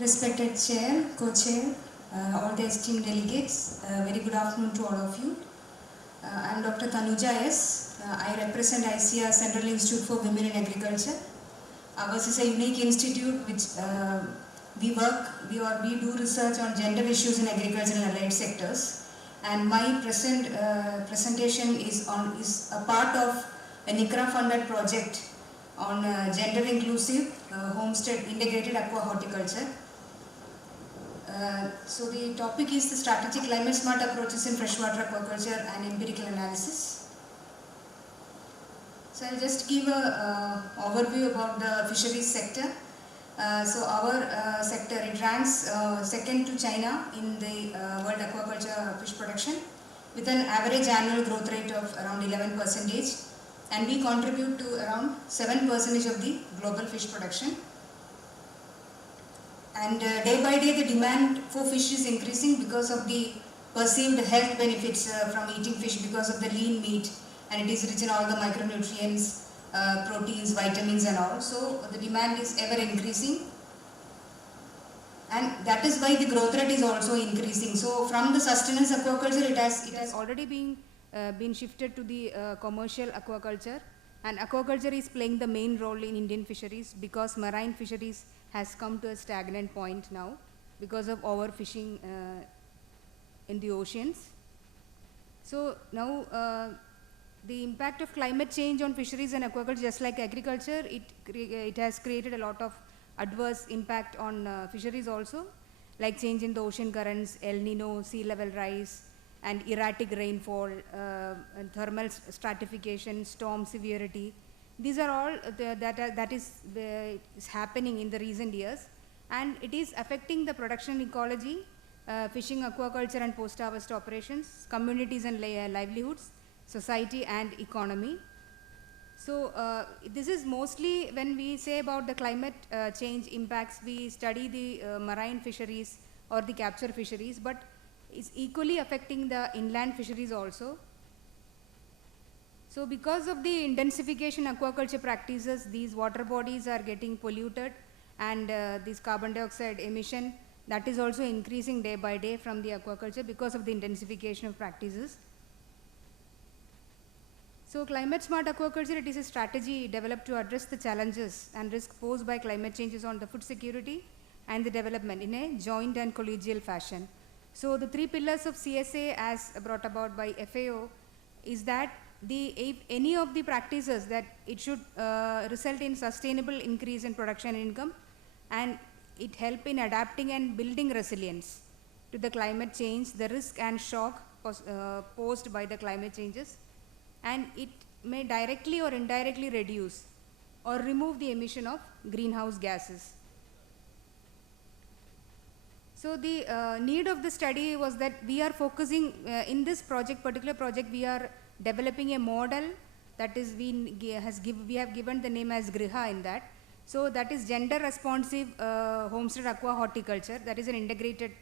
Respected Chair, Co-Chair, all the esteemed delegates, very good afternoon to all of you. I am Dr. Tanuja S. I represent ICAR Central Institute for Women in Agriculture. Ours is a unique institute which we do research on gender issues in agriculture and allied sectors. And my presentation is a part of an ICAR-funded project on gender inclusive homestead integrated aqua horticulture. So the topic is the strategic climate smart approaches in freshwater aquaculture and empirical analysis. So I'll just give a overview about the fisheries sector. So our sector, it ranks second to China in the world aquaculture fish production with an average annual growth rate of around 11%, and we contribute to around 7% of the global fish production. And day by day the demand for fish is increasing because of the perceived health benefits from eating fish because of the lean meat, and it is rich in all the micronutrients, proteins, vitamins and all. So the demand is ever increasing, and that is why the growth rate is also increasing. So from the sustenance aquaculture it has already been shifted to the commercial aquaculture, and aquaculture is playing the main role in Indian fisheries because marine fisheries has come to a stagnant point now because of overfishing in the oceans. So now the impact of climate change on fisheries and aquaculture, just like agriculture, it has created a lot of adverse impact on fisheries also, like change in the ocean currents, El Nino, sea level rise, and erratic rainfall, and thermal stratification, storm severity. These are all that is happening in the recent years, and it is affecting the production ecology, fishing, aquaculture and post-harvest operations, communities and livelihoods, society and economy. So this is mostly when we say about the climate change impacts, we study the marine fisheries or the capture fisheries, but it's equally affecting the inland fisheries also. So because of the intensification aquaculture practices, these water bodies are getting polluted, and this carbon dioxide emission, that is also increasing day by day from the aquaculture because of the intensification of practices. So climate smart aquaculture, it is a strategy developed to address the challenges and risks posed by climate changes on the food security and the development in a joint and collegial fashion. So the three pillars of CSA as brought about by FAO is that if any of the practices that it should result in sustainable increase in production income, and it help in adapting and building resilience to the climate change, the risk and shock posed by the climate changes, and it may directly or indirectly reduce or remove the emission of greenhouse gases. So the need of the study was that we are focusing in this particular project, we are developing a model that is we have given the name as GRIHA in that. So that is gender responsive homestead aqua horticulture, that is an integrated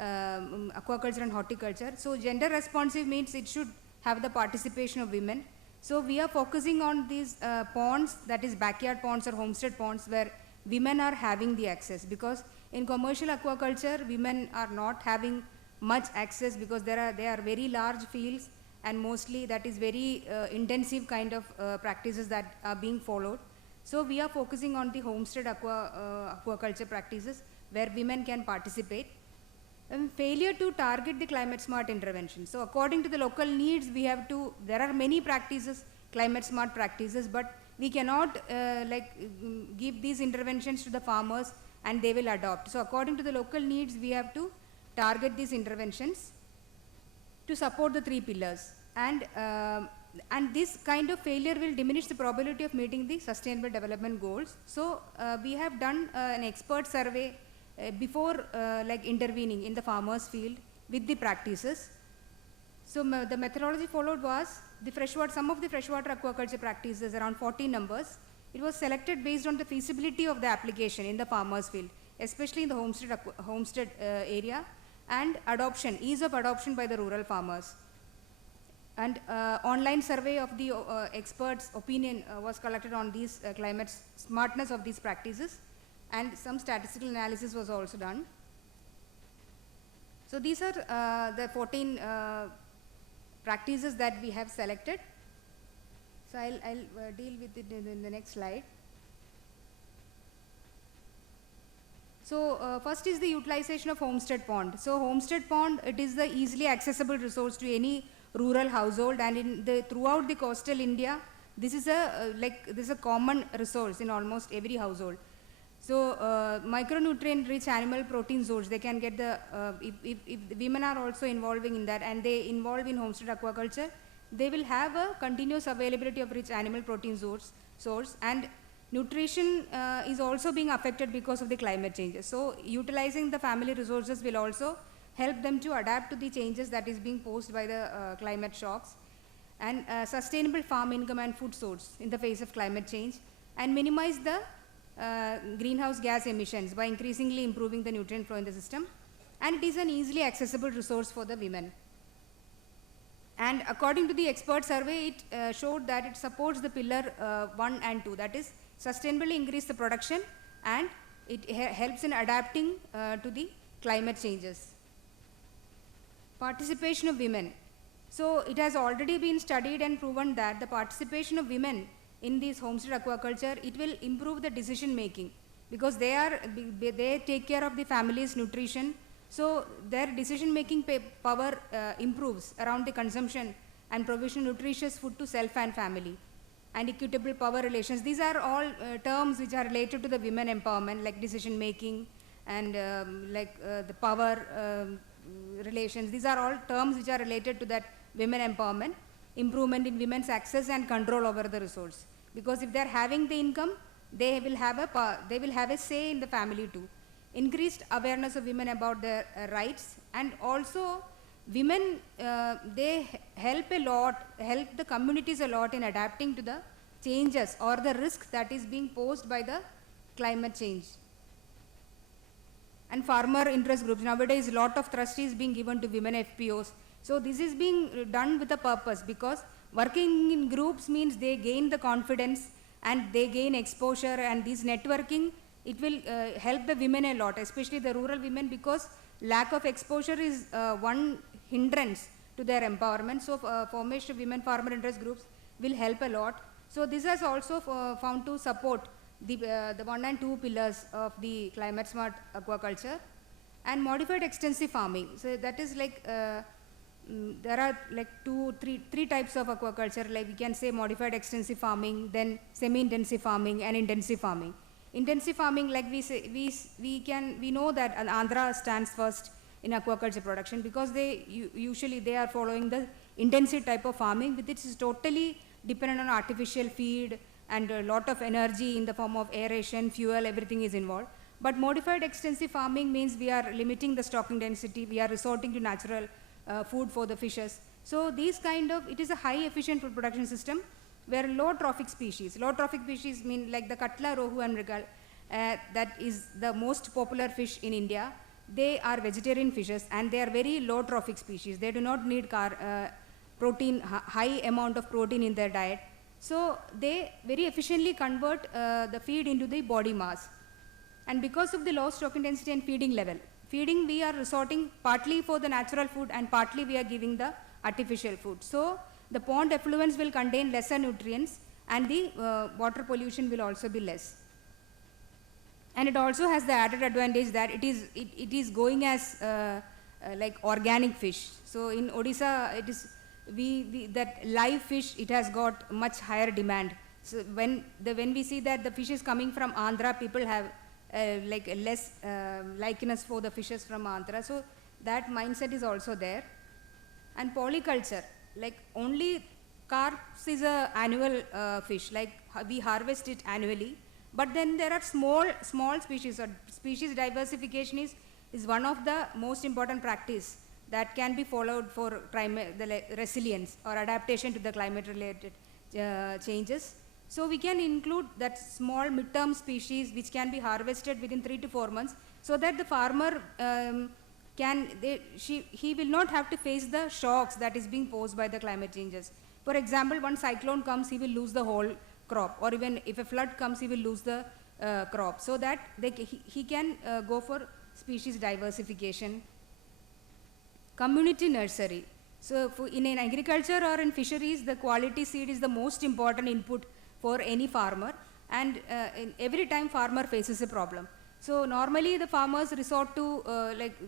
aquaculture and horticulture. So gender responsive means it should have the participation of women. So we are focusing on these ponds, that is backyard ponds or homestead ponds, where women are having the access, because in commercial aquaculture women are not having much access because they are very large fields, and mostly that is very intensive kind of practices that are being followed. So we are focusing on the homestead aquaculture practices where women can participate. And failure to target the climate smart intervention. So according to the local needs, there are many practices, climate smart practices, but we cannot give these interventions to the farmers and they will adopt. So according to the local needs, we have to target these interventions to support the three pillars, and this kind of failure will diminish the probability of meeting the sustainable development goals. So we have done an expert survey before intervening in the farmers field with the practices. So the methodology followed was some of the freshwater aquaculture practices, around 40 numbers. It was selected based on the feasibility of the application in the farmers field, especially in the homestead area, and ease of adoption by the rural farmers. And online survey of the experts' opinion was collected on these climate smartness of these practices. and some statistical analysis was also done. So these are the 14 practices that we have selected. So I'll deal with it in the next slide. So first is the utilization of homestead pond. So homestead pond, it is the easily accessible resource to any rural household, and throughout the coastal India, this is a common resource in almost every household. So micronutrient rich animal protein source, they can get the, if the women are also involving in that and they involve in homestead aquaculture, they will have a continuous availability of rich animal protein source, and nutrition is also being affected because of the climate changes. So utilizing the family resources will also help them to adapt to the changes that is being posed by the climate shocks, and sustainable farm income and food source in the face of climate change, and minimize the greenhouse gas emissions by increasingly improving the nutrient flow in the system. And it is an easily accessible resource for the women. And according to the expert survey, it showed that it supports the pillar 1 and 2, that is sustainably increase the production, and it helps in adapting to the climate changes. Participation of women. So it has already been studied and proven that the participation of women in this homestead aquaculture, it will improve the decision making, because they take care of the family's nutrition. So their decision making power improves around the consumption and provision of nutritious food to self and family, and equitable power relations. These are all terms which are related to the women empowerment, like decision making and the power relations. These are all terms which are related to that women empowerment, improvement in women's access and control over the resource. Because if they are having the income, they will have a say in the family too. Increased awareness of women about their rights, and also women, they help the communities a lot in adapting to the changes or the risk that is being posed by the climate change. And farmer interest groups. Nowadays, a lot of thrust is being given to women FPOs. So this is being done with a purpose, because working in groups means they gain the confidence and they gain exposure, and this networking, it will help the women a lot, especially the rural women, because lack of exposure is one hindrance to their empowerment. So formation of women farmer interest groups will help a lot. So this has also found to support the 1 and 2 pillars of the climate smart aquaculture. And modified extensive farming. So that is like, there are like three types of aquaculture, like we can say modified extensive farming, then semi-intensive farming and intensive farming. Intensive farming, like we know that Andhra stands first in aquaculture production, because they usually they are following the intensive type of farming, which is totally dependent on artificial feed and a lot of energy in the form of aeration, fuel, everything is involved. But modified extensive farming means we are limiting the stocking density, we are resorting to natural food for the fishes. So these it is a high efficient food production system where low trophic species mean like the Katla, Rohu and Mrigal, that is the most popular fish in India. They are vegetarian fishes and they are very low trophic species. They do not need protein, high amount of protein in their diet. So they very efficiently convert the feed into the body mass. And because of the low stocking density and feeding level, we are resorting partly for the natural food and partly we are giving the artificial food. So the pond effluents will contain lesser nutrients and the water pollution will also be less. And it also has the added advantage that it is going as like organic fish. So in Odisha, it is that live fish, it has got much higher demand. So when we see that the fish is coming from Andhra, people have like less likeness for the fishes from Andhra. So that mindset is also there. And polyculture, like only carps is a annual fish, like we harvest it annually. But then there are small species, or species diversification is one of the most important practice that can be followed for the resilience or adaptation to the climate related changes. So we can include that small mid-term species which can be harvested within 3 to 4 months, so that the farmer he will not have to face the shocks that is being posed by the climate changes. For example, one cyclone comes, he will lose the whole crop, or even if a flood comes, he will lose the crop, so that he can go for species diversification. Community nursery. So in an agriculture or in fisheries, the quality seed is the most important input for any farmer, and every time farmer faces a problem. So normally the farmers resort to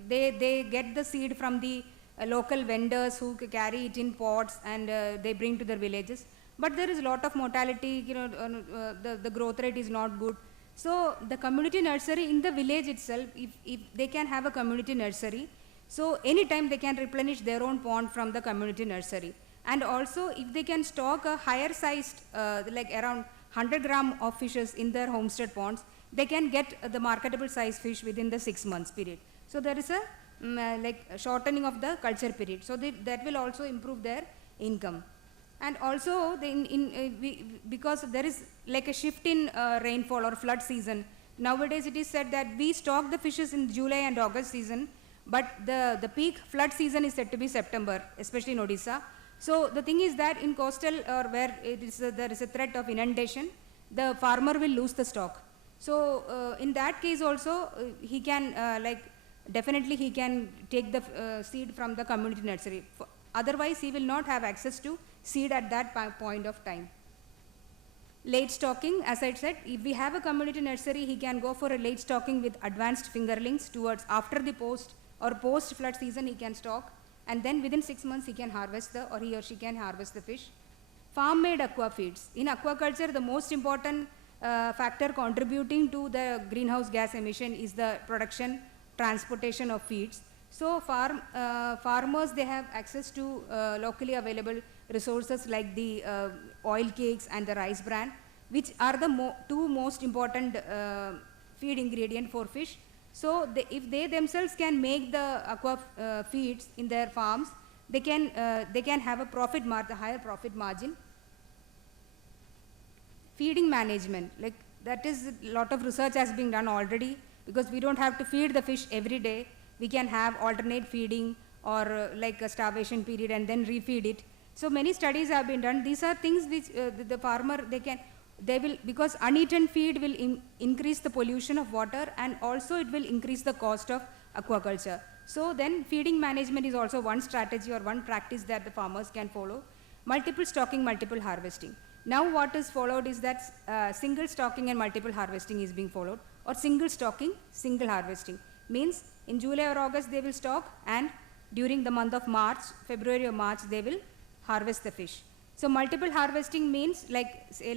they get the seed from the local vendors who carry it in pots, and they bring to their villages. But there is a lot of mortality, the growth rate is not good. So the community nursery in the village itself, if they can have a community nursery, so anytime they can replenish their own pond from the community nursery. And also if they can stock a higher sized, like around 100 gram of fishes in their homestead ponds, they can get the marketable size fish within the 6 months period. So there is a shortening of the culture period. So that will also improve their income. And also because there is like a shift in rainfall or flood season, nowadays it is said that we stock the fishes in July and August season, but the peak flood season is said to be September, especially in Odisha. So the thing is that in coastal or where there is a threat of inundation, the farmer will lose the stock. So in that case also he can definitely he can take the seed from the community nursery. Otherwise he will not have access to seed at that point of time. Late stocking, as I said, if we have a community nursery, he can go for a late stocking with advanced fingerlings towards after the post flood season he can stock, and then within 6 months he can harvest he or she can harvest the fish. Farm made aqua feeds. In aquaculture, the most important factor contributing to the greenhouse gas emission is the production, transportation of feeds. So farmers, they have access to locally available resources like the oil cakes and the rice bran, which are the two most important feed ingredient for fish. So if they themselves can make the aqua feeds in their farms, they can have a higher profit margin. Feeding management, like that is a lot of research has been done already, because we don't have to feed the fish every day. We can have alternate feeding or like a starvation period and then refeed it. So many studies have been done. These are things which the farmer, they will, because uneaten feed will increase the pollution of water, and also it will increase the cost of aquaculture. So then feeding management is also one strategy or one practice that the farmers can follow. Multiple stocking, multiple harvesting. Now what is followed is that single stocking and multiple harvesting is being followed, or single stocking, single harvesting. Means in July or August they will stock, and during the month of March, February or March, they will harvest the fish. So multiple harvesting means like say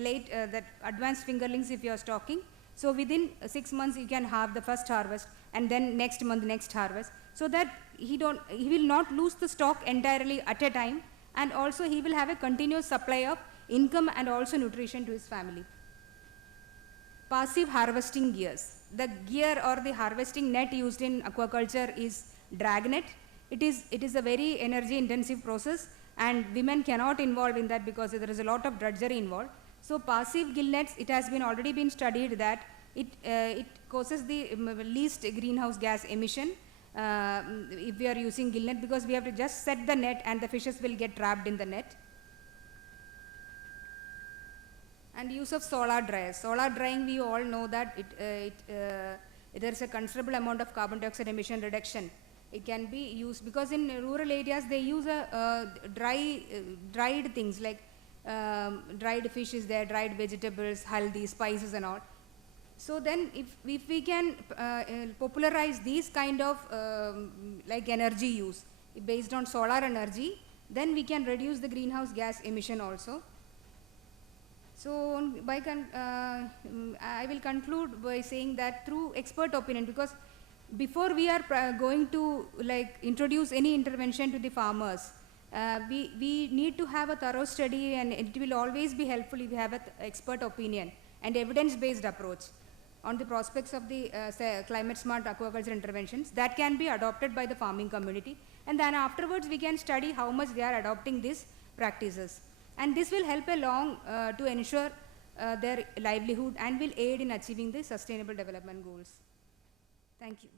that advanced fingerlings if you are stocking. So within 6 months you can have the first harvest, and then next month next harvest, so that he will not lose the stock entirely at a time, and also he will have a continuous supply of income and also nutrition to his family. Passive harvesting gears. The gear or the harvesting net used in aquaculture is dragnet. It is a very energy intensive process, and women cannot involve in that because there is a lot of drudgery involved. So passive gill nets, it has been already been studied that it causes the least greenhouse gas emission if we are using gill net, because we have to just set the net and the fishes will get trapped in the net. And use of solar dryers. Solar drying, we all know that there is a considerable amount of carbon dioxide emission reduction. It can be used because in rural areas they use dried things like dried fish is there, dried vegetables, haldi, spices and all. So then if we can popularize these kind of like energy use based on solar energy, then we can reduce the greenhouse gas emission also. So I will conclude by saying that through expert opinion, because before we are going to like introduce any intervention to the farmers, we need to have a thorough study, and it will always be helpful if we have an expert opinion and evidence-based approach on the prospects of the climate smart aquaculture interventions that can be adopted by the farming community, and then afterwards we can study how much they are adopting these practices. And this will help along to ensure their livelihood and will aid in achieving the sustainable development goals. Thank you.